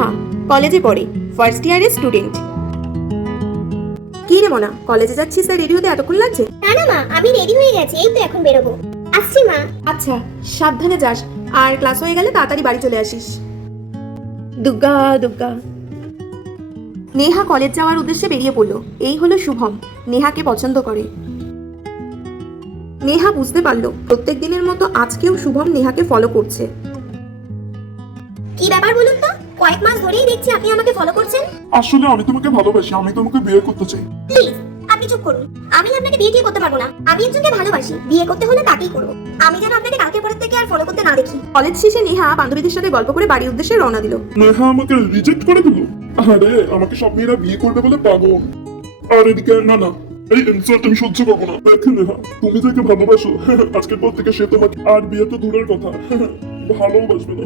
নেহা কলেজে পড়ে, ফার্স্ট ইয়ারের স্টুডেন্ট। কি রে মনা, কলেজে যাচ্ছিস আর রেডি হতে এতক্ষণ লাগছে? না না মা, আমি রেডি হয়ে গেছি, এই তো এখন বেরোবো। আসছি মা। আচ্ছা, সাবধানে যাস, আর ক্লাস হয়ে গেলে তাড়াতাড়ি বাড়ি চলে আসিস। দুগ্গা দুগ্গা। নেহা কলেজ যাওয়ার উদ্দেশ্যে বেরিয়ে পড়ল। এই হলো শুভম, নেহাকে পছন্দ করে। নেহা বুঝতে পারল প্রত্যেক দিনের মতো আজকেও শুভম নেহাকে ফলো করছে। কি ব্যাপার বলুন তো, কয়েক মাস ধরেই দেখছি আপনি আমাকে ফলো করছেন। আসলে আমি তোমাকে ভালোবাসি, আমি তোমাকে বিয়ে করতে চাই। প্লিজ আপনি চুপ করুন, আমি আপনাকে বিয়ে করতে পারবো না। আমি একজনকে ভালোবাসি, বিয়ে করতে হলে তাকেই করবো। আমি যেন আপনাকে কালকে পরের থেকে আর ফলো করতে না দেখি। কলেজ শেষে নেহা বান্ধবীদের সাথে গল্প করে বাড়ির উদ্দেশ্যে রওনা দিল। নেহা আমাকে রিজেক্ট করে দিল। আরে আমাকে সব মেয়েরা বিয়ে করবে বলে পাগল। আর এদিকে না না, এই ইনসাল্ট আমি সহ্য করবো না। দেখে নেহা, তুমি যাকে ভালোবাসো আজকের পর থেকে সে তোমাকে আর বিয়ে তো দূরের কথা ভালোবাসবে না।